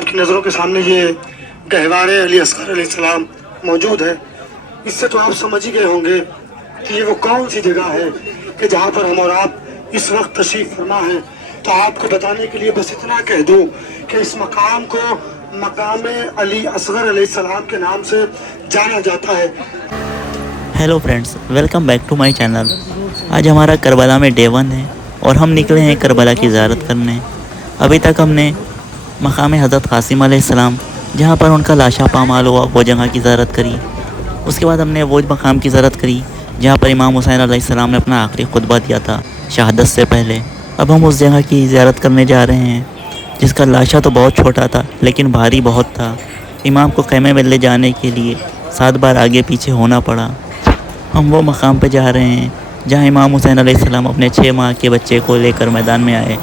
आपकी नज़रों के सामने ये गहवारे अली असगर अलैहिस्सलाम मौजूद है। इससे तो आप समझ ही गए होंगे कि ये वो कौन सी जगह है कि जहाँ पर हम और आप इस वक्त तशरीफ़ फरमा है। तो आपको बताने के लिए बस इतना कह दूँ कि इस मकाम को मकाम अली असगर अलैहिस्सलाम के नाम से जाना जाता है। Hello friends, welcome back to my channel. आज हमारा करबला में डे 1 है और हम निकले हैं करबला की ज़ियारत करने। अभी तक हमने मकाम हज़रत क़ासिम अलैहिस्सलाम, जहाँ पर उनका लाशा पामाल हुआ, वो जगह की ज़ियारत करी। उसके बाद हमने वो मकाम की ज़ियारत करी जहाँ पर इमाम हुसैन अलैहिस्सलाम ने अपना आखिरी खुतबा दिया था शहादत से पहले। अब हम उस जगह की ज़ियारत करने जा रहे हैं जिसका लाशा तो बहुत छोटा था लेकिन भारी बहुत था। इमाम को ख़ैमे में ले जाने के लिए 7 बार आगे पीछे होना पड़ा। हम वो मकाम पे जा रहे हैं जहाँ इमाम हुसैन अलैहिस्सलाम अपने 6 माह के बच्चे को लेकर मैदान में आए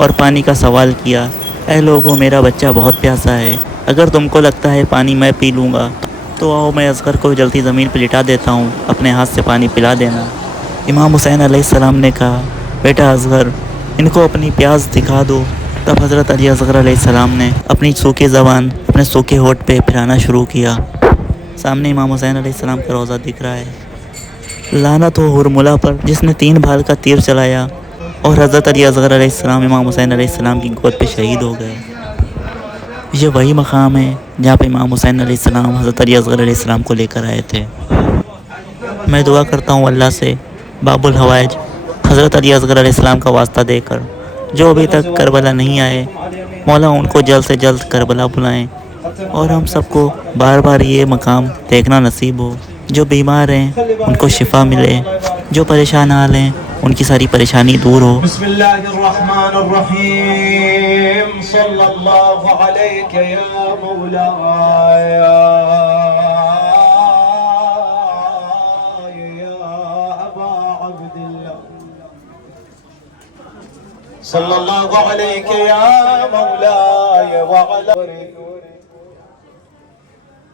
और पानी का सवाल किया, ऐ लोगों, मेरा बच्चा बहुत प्यासा है, अगर तुमको लगता है पानी मैं पी लूँगा तो आओ, मैं असगर को जल्दी ज़मीन पर लिटा देता हूँ, अपने हाथ से पानी पिला देना। इमाम हुसैन अलैहिस्सलाम ने कहा, बेटा असगर, इनको अपनी प्यास दिखा दो। तब हज़रत अली असगर अलैहिस्सलाम ने अपनी सूखी ज़बान अपने सूखे होठ पे फिराना शुरू किया। सामने इमाम हुसैन अलैहिस्सलाम का रोज़ा दिख रहा है। लानत हो हुरमुला पर जिसने 3 भाल का तीर चलाया और हज़रत अली असगर अलैहिस्सलाम इमाम हुसैन अलैहिस्सलाम की गोद पे शहीद हो गए। ये वही मकाम है जहाँ पे इमाम हुसैन अलैहिस्सलाम हज़रत अली असगर अलैहिस्सलाम को लेकर आए थे। मैं दुआ करता हूँ अल्लाह से बाबुल हवाइज हज़रत अली असगर अलैहिस्सलाम का वास्ता देकर, जो अभी तक करबला नहीं आए, मौला उनको जल्द से जल्द करबला बुलाएं और हम सबको बार बार ये मकाम देखना नसीब हो। जो बीमार हैं उनको शिफा मिले, जो परेशान हाल हैं उनकी सारी परेशानी दूर हो। बिस्मिल्लाहिर्रहमानिर्रहीम सल्लल्लाहु अलैहि या मौलाया या अबा अब्दुल्लाह सल्लल्लाहु अलैहि या मौलाया व अला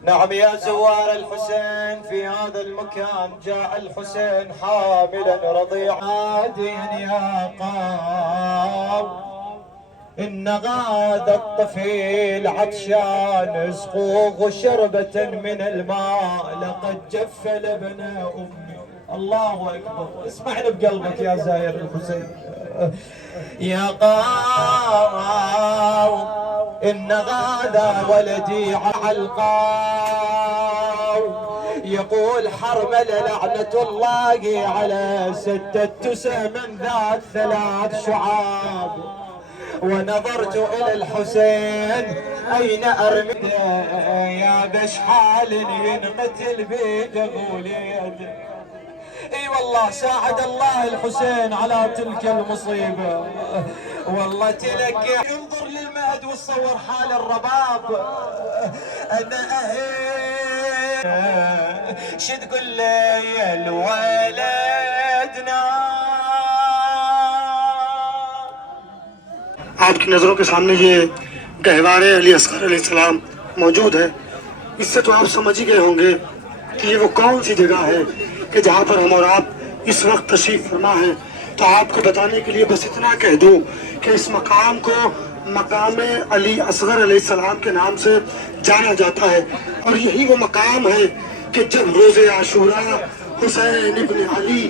نعم يا زوار الحسين، في هذا المكان جاء الحسين حاملا رضيعا يا قوم، إن غاد الطفيل عطشان، اسقوه شربة من الماء، لقد جف لبن أمي. الله أكبر، اسمعني بقلبك يا زاير الحسين. يا قوم إن غدا ولدي علقاو، يقول حرمل لعنة الله على 6 سهم ذات 3 شعاب، ونظرت إلى الحسين أين أرمي يا بشحال ينقتل بيده. اي والله ساعد الله الحسين على تلك المصيبة. والله تلك انظر للمهد وتصور حال الرباب. انا شو تقول لي يا الولدنا. आपकी नज़रों के सामने ये गहवारे अली असगर अलैहिस्सलाम मौजूद है। इससे तो आप समझ ही गए होंगे कि ये वो कौन सी जगह है कि जहाँ पर हम और आप इस वक्त तशरीफ़ फरमा है। तो आपको बताने के लिए बस इतना कह दूँ कि इस मकाम को मकाम अली असगर अलैहिस्सलाम के नाम से जाना जाता है। और यही वो मकाम है कि जब रोज़े आशूरा हुसैन इब्न अली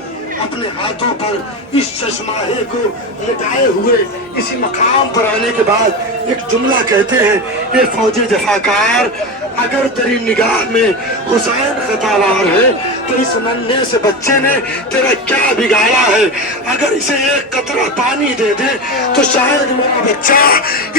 अपने हाथों पर इस चश्माहे को लिटाए हुए इसी मकाम पर आने के बाद एक जुमला कहते हैं, ये फौजी जफाकार, अगर तेरी निगाह में हुसैन खतावार है तो इस नन्हे से बच्चे ने तेरा क्या बिगाड़ा है। अगर इसे एक कतरा पानी दे दे तो शायद मेरा बच्चा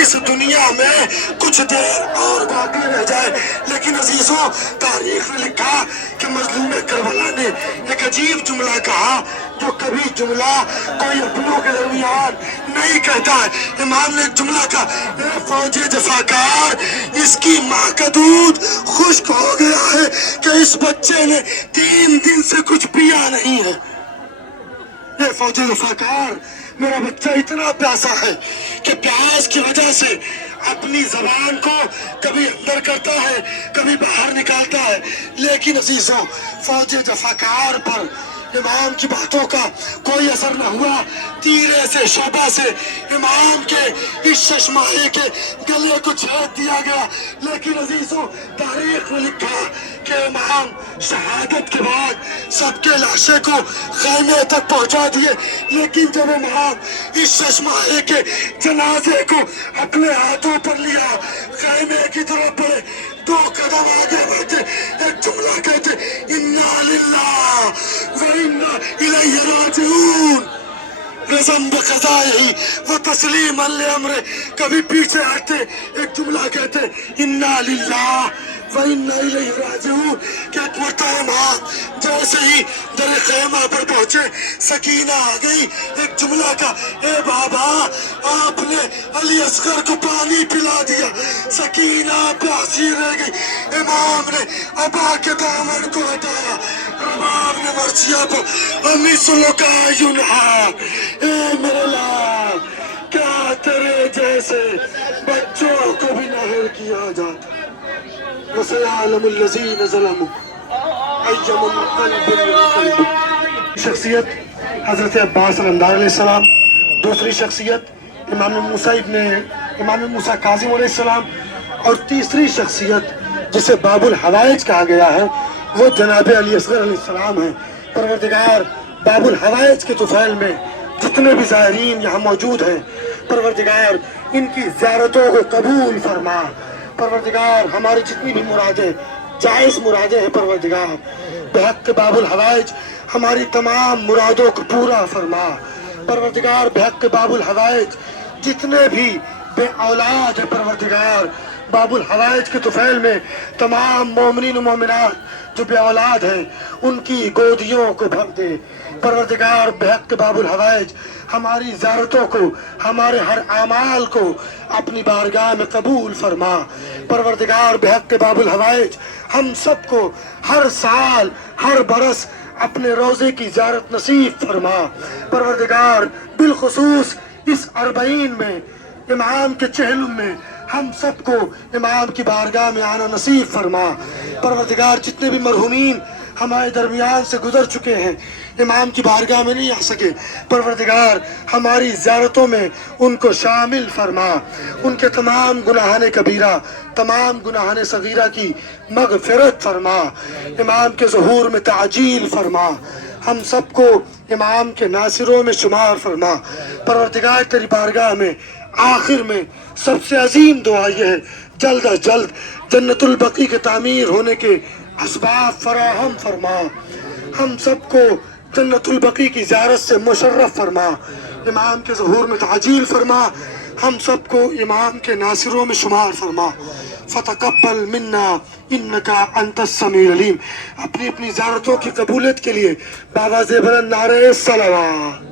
इस दुनिया में कुछ देर और बाकी रह जाए। लेकिन अजीजों, तारीख ने लिखा कि मजलूम करबला ने एक अजीब जुमला कहा जो कभी जुमला कोई अपनों के दरमियान नहीं कहता है। इमाम ने जुमला कहा, फौजी जफाकार, इसकी माँ का दूध खुश्क हो गया है कि इस बच्चे ने 3 दिन से कुछ पिया नहीं है। ये फौजी जफाकार, मेरा बच्चा इतना प्यासा है कि प्यास की वजह से अपनी जबान को कभी अंदर करता है, कभी बाहर निकालता है। लेकिन अजीजों, फौजी जफाकार पर امام کی باتوں کا کوئی اثر نہ ہوا. تیرے سے شعبہ سے امام کے اس چشمائے کے گلے کو چھید دیا گیا. لیکن عزیزوں تاریخ نے لکھا کہ امام شہادت کے بعد سب کے لاشیں کو خیمے تک پہنچا دیے. لیکن جب امام اس چشمائے کے جنازے کو اپنے ہاتھوں پر لیا, خیمے کی طرف بڑھے, 2 قدم آگے بڑھتے, ایک جملہ کہتے, انا للہ و انا الیہ راجعون. رضم بقضائہ و تسلیما لامرہ. کبھی پیچھے ہٹتے, ایک جملہ کہتے, انا للہ و انا الیہ راجعون. کہ ایک مرتبہ جیسے ہی در خیمہ پر پہنچے, سکینہ آ گئی. ایک جملہ کا, اے بابا آپ نے علی اصغر کو پانی پلا دیا. سکینہ پیاسی رہ گئی. امام نے ابا کے دامن کو ہٹایا. رباب نے مرثیہ کو امیسلو کا ینہا, اے میرے لال کیا تیرے جیسے بچوں کو بھی نہر کیا جاتا. وَسَيَعْلَمُ الَّذِينَ ظَلَمُوا أَيَّ مُنقَلِبٍ يَنقَلِبُونَ. شخصیت حضرت عباس علمدار علیہ السلام. دوسری شخصیت امام موسیٰ کاظم علیہ السلام. اور تیسری شخصیت جسے باب الحوائج کہا گیا ہے وہ جناب علی اصغر علیہ السلام ہیں. پروردگار باب الحوائج کے طفیل میں جتنے بھی زائرین یہاں موجود ہیں, پروردگار ان کی زیارتوں کو قبول فرما. پروردگار ہماری جتنی بھی مرادیں جائز مرادیں ہیں, پروردگار بحق باب الحوائج ہماری تمام مرادوں کو پورا فرما. پروردگار بحق باب الحوائج جتنے بھی بے اولاد ہیں, پروردگار باب الحوائج کے طفیل میں تمام مومنین و مومنات جو بے اولاد ہیں ان کی گودیوں کو بھر دے. پروردگار بحق باب الحوائج ہماری زیارتوں کو, ہمارے ہر اعمال کو اپنی بارگاہ میں قبول فرما. پروردگار بحق باب الحوائج ہم سب کو ہر سال ہر برس اپنے روزے کی زیارت نصیب فرما. پروردگار بالخصوص اس 40 میں امام کے چہلم میں ہم سب کو امام کی بارگاہ میں آنا نصیب فرما. پروردگار جتنے بھی مرحومین ہمارے درمیان سے گزر چکے ہیں امام کی بارگاہ میں نہیں آ سکے, پروردگار ہماری زیارتوں میں ان کو شامل فرما. ان کے تمام گناہان کبیرہ تمام گناہان صغیرہ کی مغفرت فرما. امام کے ظہور میں تعجیل فرما. ہم سب کو امام کے ناصروں میں شمار فرما. پروردگار تیری بارگاہ میں آخر میں سب سے عظیم دعا یہ ہے, جلد از جلد جنت البقیع کے تعمیر ہونے کے اسباب فراہم فرما. ہم سب کو جنت البقیع کی زیارت سے مشرف فرما. امام کے ظہور میں تعجیل فرما. ہم سب کو امام کے ناصروں میں شمار فرما. فتقبل منا انکا انت السمیع العلیم. اپنی اپنی زیارتوں کی قبولیت کے لیے باواز بلند نعرہ صلوات.